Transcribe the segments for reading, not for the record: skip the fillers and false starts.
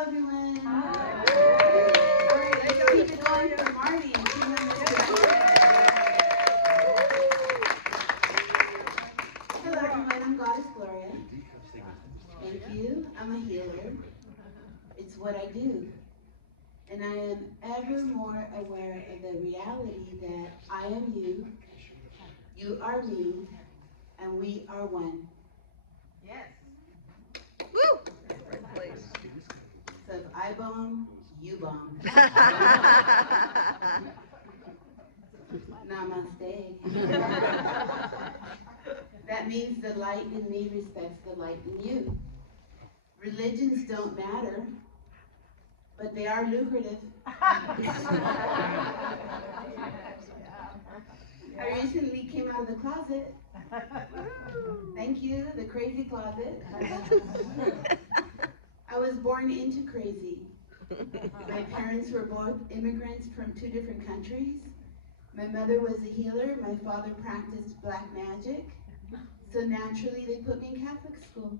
everyone. Hi. All right, let's keep it going for Marty. Hello, everyone. I'm Goddess Gloria. Thank you. I'm a healer. It's what I do. And I am ever more aware of the reality that I am you, you are me, and we are one. Yes. Woo! Right place. So if I bomb, you bomb. Namaste. That means the light in me respects the light in you. Religions don't matter, but they are lucrative. I recently came out of the closet. Thank you, the crazy closet. I was born into crazy. My parents were both immigrants from 2 different countries. My mother was a healer. My father practiced black magic. So naturally, they put me in Catholic school.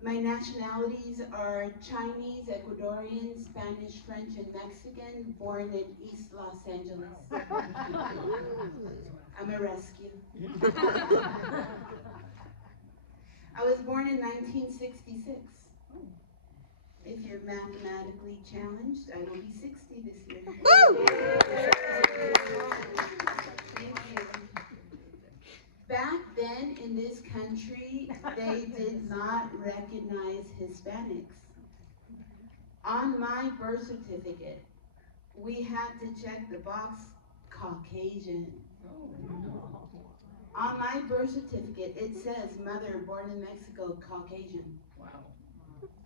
My nationalities are Chinese, Ecuadorian, Spanish, French, and Mexican, born in East Los Angeles. I'm a rescue. I was born in 1966. If you're mathematically challenged, I will be 60 this year. Thank you. Back then in this country, they did not recognize Hispanics. On my birth certificate, we had to check the box Caucasian. On my birth certificate, it says mother born in Mexico, Caucasian. Wow.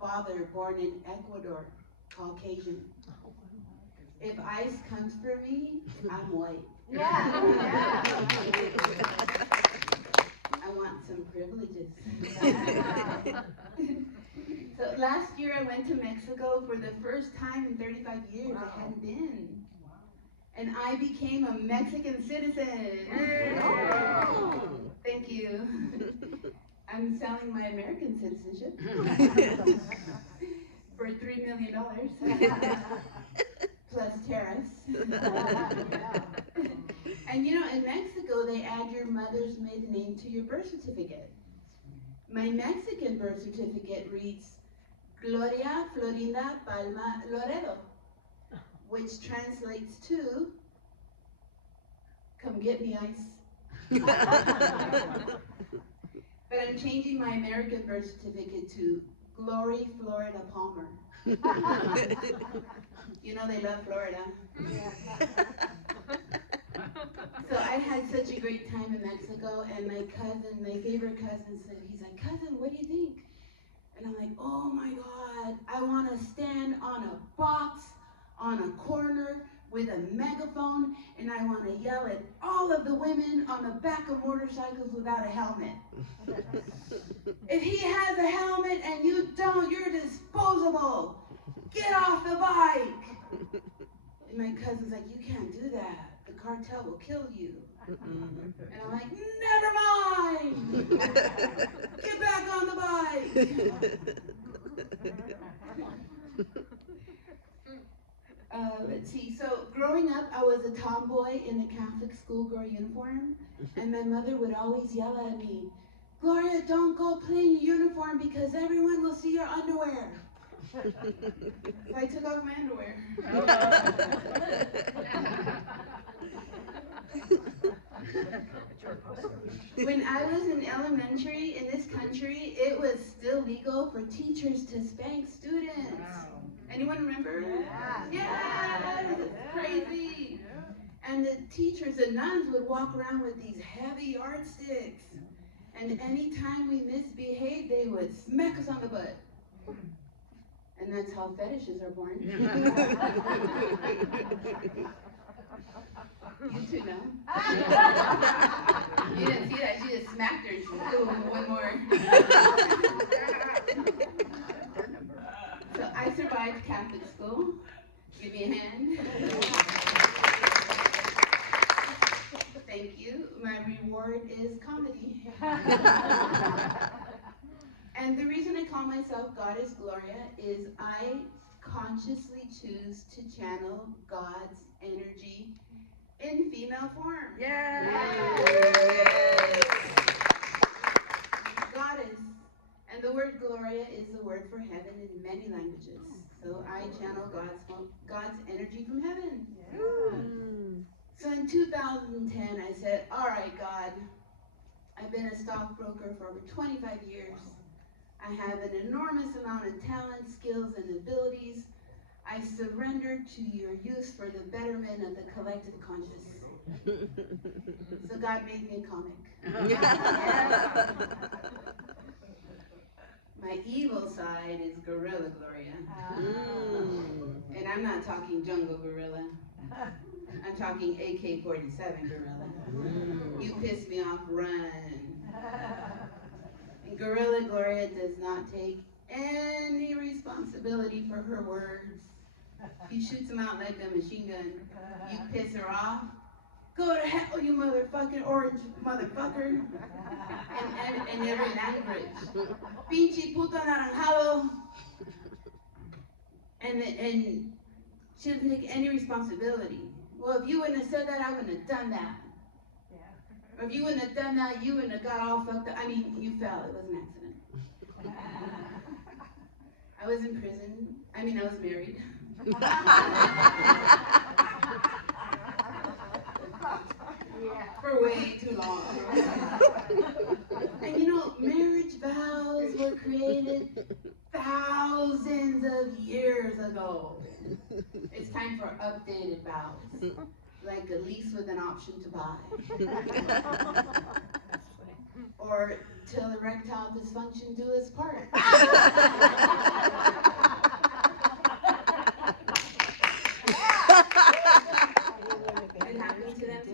Father born in Ecuador, Caucasian. If ICE comes for me, I'm white. Yeah. I want some privileges. So last year I went to Mexico for the first time in 35 years. I hadn't been. And I became a Mexican citizen. Thank you. I'm selling my American citizenship for $3 million plus tariffs. And you know, in Mexico, they add your mother's maiden name to your birth certificate. My Mexican birth certificate reads Gloria Florinda Palma Loredo, which translates to, come get me, ICE. But I'm changing my American birth certificate to Glory Florida Palmer. You know they love Florida. So I had such a great time in Mexico, and my cousin, my favorite cousin, said, he's like, cousin, what do you think? And I'm like, oh my God, I want to stand on a box, on a corner, with a megaphone, and I want to yell at all of the women on the back of motorcycles without a helmet. If he has a helmet and you don't, you're disposable. Get off the bike. And my cousin's like, you can't do that. The cartel will kill you. And I'm like, never mind. Get back on the bike. Let's see, so growing up, I was a tomboy in a Catholic schoolgirl uniform, and my mother would always yell at me, Gloria, don't go play in your uniform because everyone will see your underwear. So I took off my underwear. When I was in elementary in this country, it was still legal for teachers to spank students. Wow. Anyone remember? Yeah, it's crazy. And the teachers, the nuns would walk around with these heavy yardsticks. And anytime we misbehaved, they would smack us on the butt. And that's how fetishes are born. You two know. You didn't see that. She just smacked her and she said, ooh, one more. So I survived Catholic school. Give me a hand. Thank you. My reward is comedy. And the reason I call myself Goddess Gloria is I consciously choose to channel God's energy in female form. Yes. Goddess. And the word Gloria is the word for heaven in many languages. So I channel God's energy from heaven. So in 2010, I said, all right, God, I've been a stockbroker for over 25 years. I have an enormous amount of talent, skills, and abilities. I surrender to your use for the betterment of the collective conscious. So God made me a comic. My evil side is Gorilla Gloria. And I'm not talking jungle gorilla. I'm talking AK-47 gorilla. You piss me off, run. And Gorilla Gloria does not take any responsibility for her words. He shoots them out like a machine gun. You piss her off, go to hell, you motherfucking orange motherfucker. And in every language. Pinche puto naranjado. And she doesn't take any responsibility. Well, if you wouldn't have said that, I wouldn't have done that. Or if you wouldn't have done that, you wouldn't have got all fucked up. I mean, you fell. It was an accident. I was in prison. I mean, I was married. For way too long. And you know, marriage vows were created thousands of years ago. It's time for updated vows, like a lease with an option to buy. Or till erectile dysfunction do its part. It happened to them too.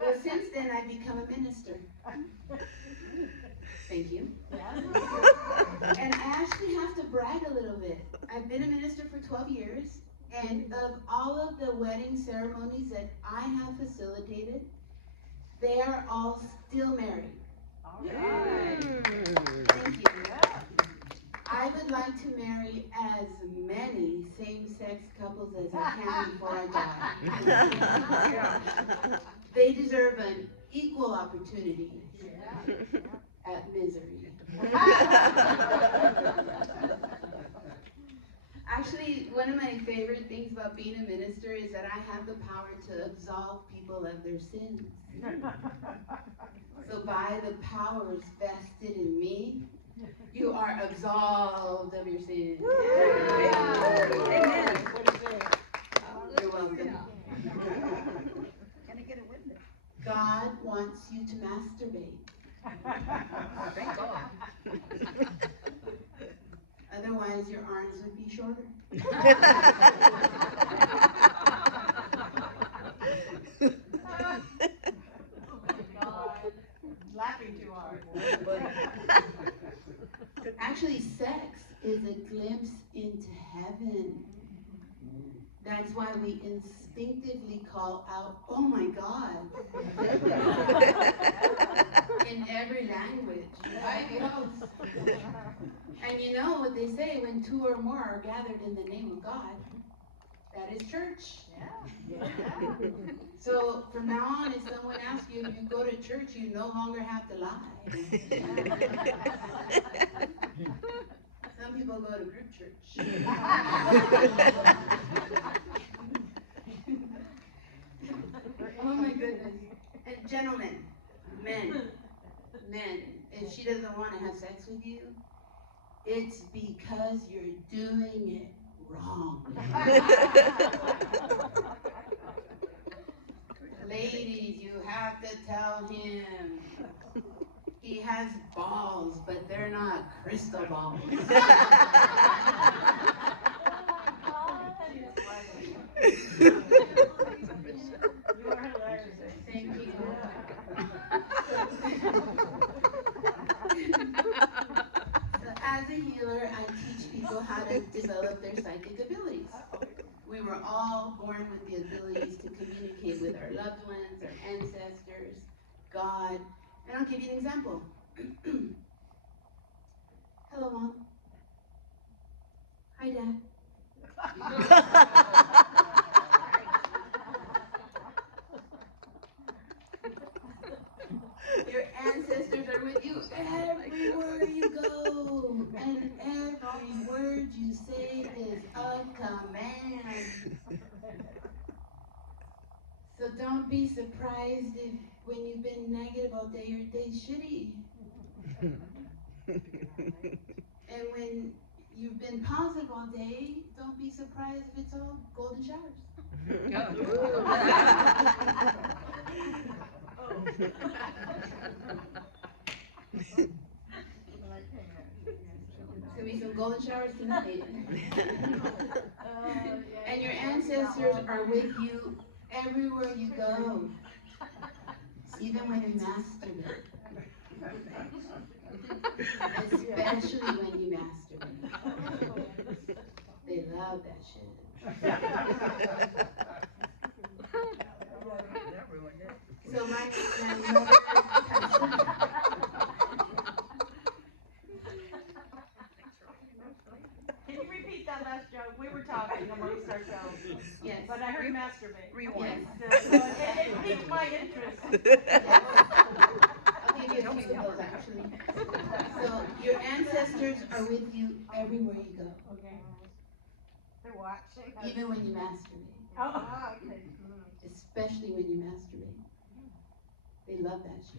Well, since then I've become a minister. Thank you. And I actually have to brag a little bit. I've been a minister for 12 years, and of all of the wedding ceremonies that I have facilitated, they are all still married. Thank you. I would like to marry as many same-sex couples as I can before I die. They deserve an equal opportunity at misery. Actually, one of my favorite things about being a minister is that I have the power to absolve people of their sins. So by the powers vested in me, you are absolved of your sins. Amen. You're welcome. Can I get a witness? God wants you to masturbate. Thank God. Otherwise, your arms would be shorter. Laughing too hard. Actually, sex is a glimpse into heaven. That's why we instinctively call out, oh my God, in every language. Ay, Dios. And you know what they say, when two or more are gathered in the name of God, that is church. So from now on, if someone asks you if you go to church, you no longer have to lie. Some people go to group church. Oh my goodness. And gentlemen, men, if she doesn't want to have sex with you, it's because you're doing it wrong. Ladies, you have to tell him. He has balls, but they're not crystal balls. You are hilarious. Thank you. So as a healer, I teach people how to develop their psychic abilities. We were all born with the abilities loved ones, our ancestors, God. And I'll give you an example. Hello, Mom. Hi, Dad. Your ancestors are with you everywhere you go, and every word you say is a command. So don't be surprised if when you've been negative all day, your day's shitty. And when you've been positive all day, don't be surprised if it's all golden showers. It's gonna be some golden showers tonight. And your ancestors are with you everywhere you go, even when you masturbate. Especially when you masturbate. They love that shit. So my mother passed away. Can you repeat that last joke? We were talking amongst ourselves. Yes. But I heard masturbate. Rewind. Yes. So it piqued my interest. Yes. I'll give you a few of those actually. So your ancestors are with you everywhere you go. Okay. They're watching. Even when you masturbate. Oh, okay. Especially when you masturbate. They love that shit.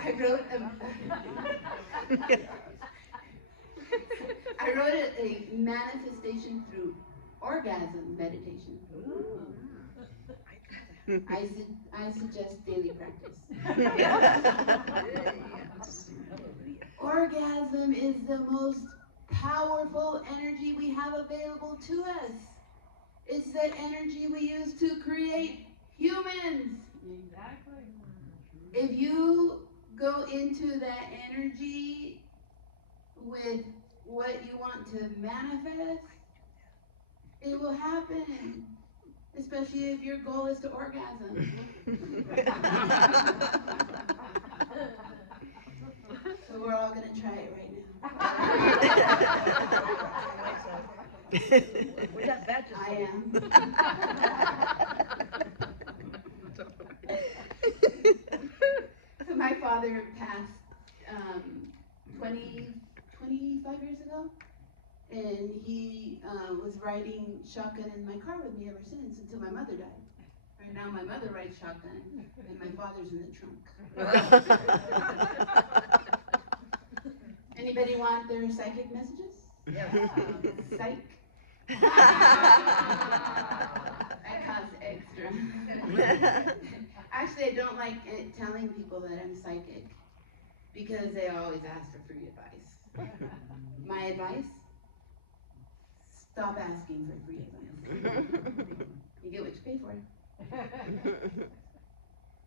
I wrote a manifestation through orgasm meditation. I suggest daily practice. Orgasm is the most powerful energy we have available to us. It's the energy we use to create humans. Exactly. If you go into that energy with what you want to manifest, it will happen. Especially if your goal is to orgasm. So we're all gonna try it right now. I am. So my father passed 25 years ago, and he was riding shotgun in my car with me ever since until my mother died. Right now my mother rides shotgun and my father's in the trunk. Anybody want their psychic messages? Yes. Psych. I cause extra. Actually, I don't like telling people that I'm psychic because they always ask for free advice. My advice? Stop asking for free advice. You get what you pay for.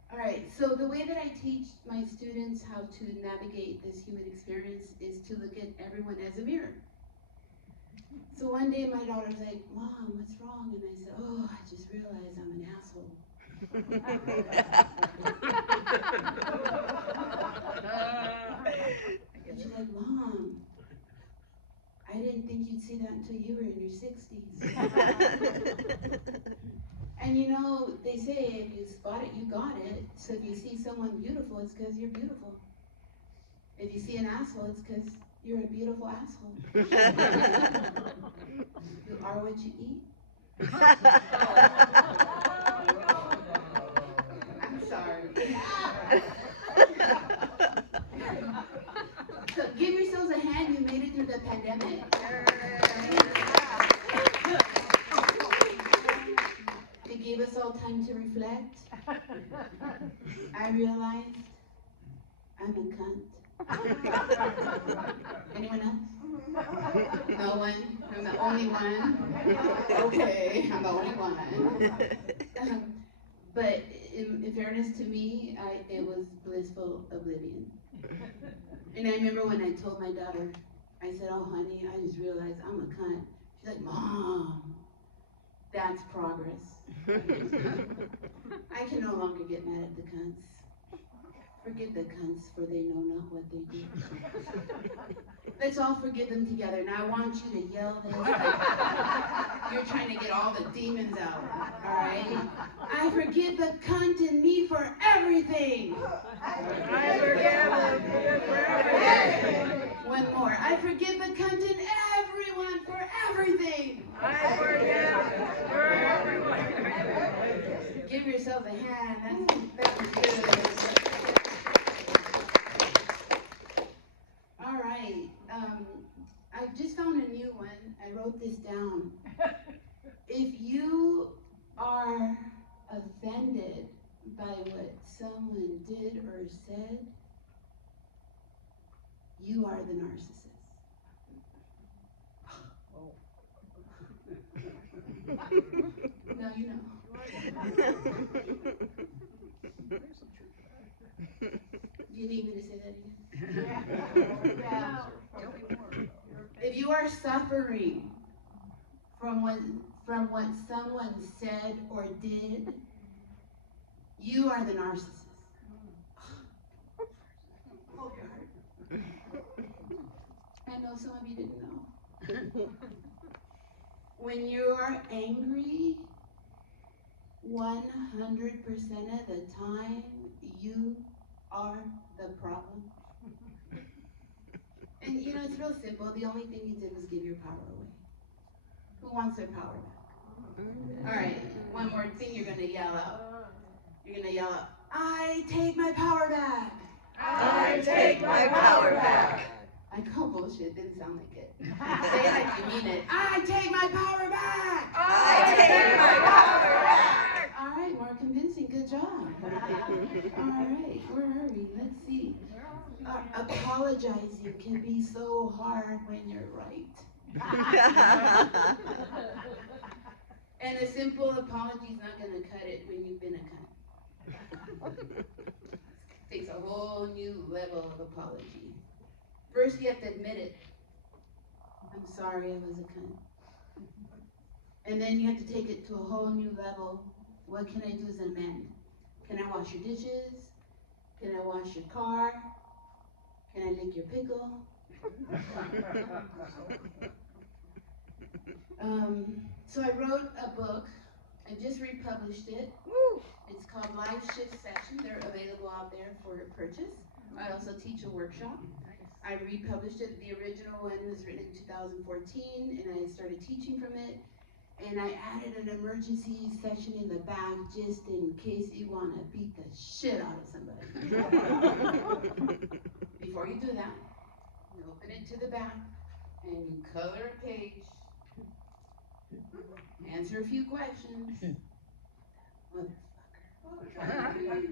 All right, so the way that I teach my students how to navigate this human experience is to look at everyone as a mirror. So one day my daughter's like, Mom, what's wrong? And I said, oh, I just realized I'm an asshole. And she's like, Mom, I didn't think you'd see that until you were in your 60s. And you know, they say if you spot it, you got it. So if you see someone beautiful, it's because you're beautiful. If you see an asshole, it's because you're a beautiful asshole. You are what you eat. I'm sorry. So give yourselves a hand, you made it through the pandemic. It gave us all time to reflect. I realized I'm a cunt. Anyone else? No one? I'm the only one? Okay, I'm the only one. But in fairness to me, it was blissful oblivion. And I remember when I told my daughter, I said, oh, honey, I just realized I'm a cunt. She's like, Mom, that's progress. I can no longer get mad at the cunts. Forgive the cunts, for they know not what they do. Let's all forgive them together. Now I want you to yell this like you're trying to get all the demons out, all right? I forgive the cunt in me for everything. I forgive them for everything. One more. I forgive the cunt in everyone for everything. I forgive for everyone. Give yourself a hand. That was good. All right. I just found a new one. I wrote this down. If you are offended by what someone did or said, you are the narcissist. No, you know. Do you need me to say that again? Yeah. If you are suffering from what someone said or did, you are the narcissist. Hold your heart. I know some of you didn't know. When you are angry, 100% of the time, you are the problem. And you know, it's real simple. The only thing you did was give your power away. Who wants their power back? All right, one more thing you're going to yell out. You're going to yell out, I take my power back. I take my power back. I call bullshit, didn't sound like it. Say it like you mean it. I take my power back. I take my power back. All right, more convincing. Good job. All right, where are we? Let's see. Apologizing can be so hard when you're right. And a simple apology is not going to cut it when you've been a cunt. It takes a whole new level of apology. First, you have to admit it. I'm sorry I was a cunt. And then you have to take it to a whole new level. What can I do as a man? Can I wash your dishes? Can I wash your car? Can I lick your pickle? So I wrote a book. I just republished it. It's called Life Shift Session. They're available out there for purchase. I also teach a workshop. I republished it. The original one was written in 2014, and I started teaching from it. And I added an emergency section in the back just in case you want to beat the shit out of somebody. Before you do that, you open it to the back and you color a page, answer a few questions. Motherfucker.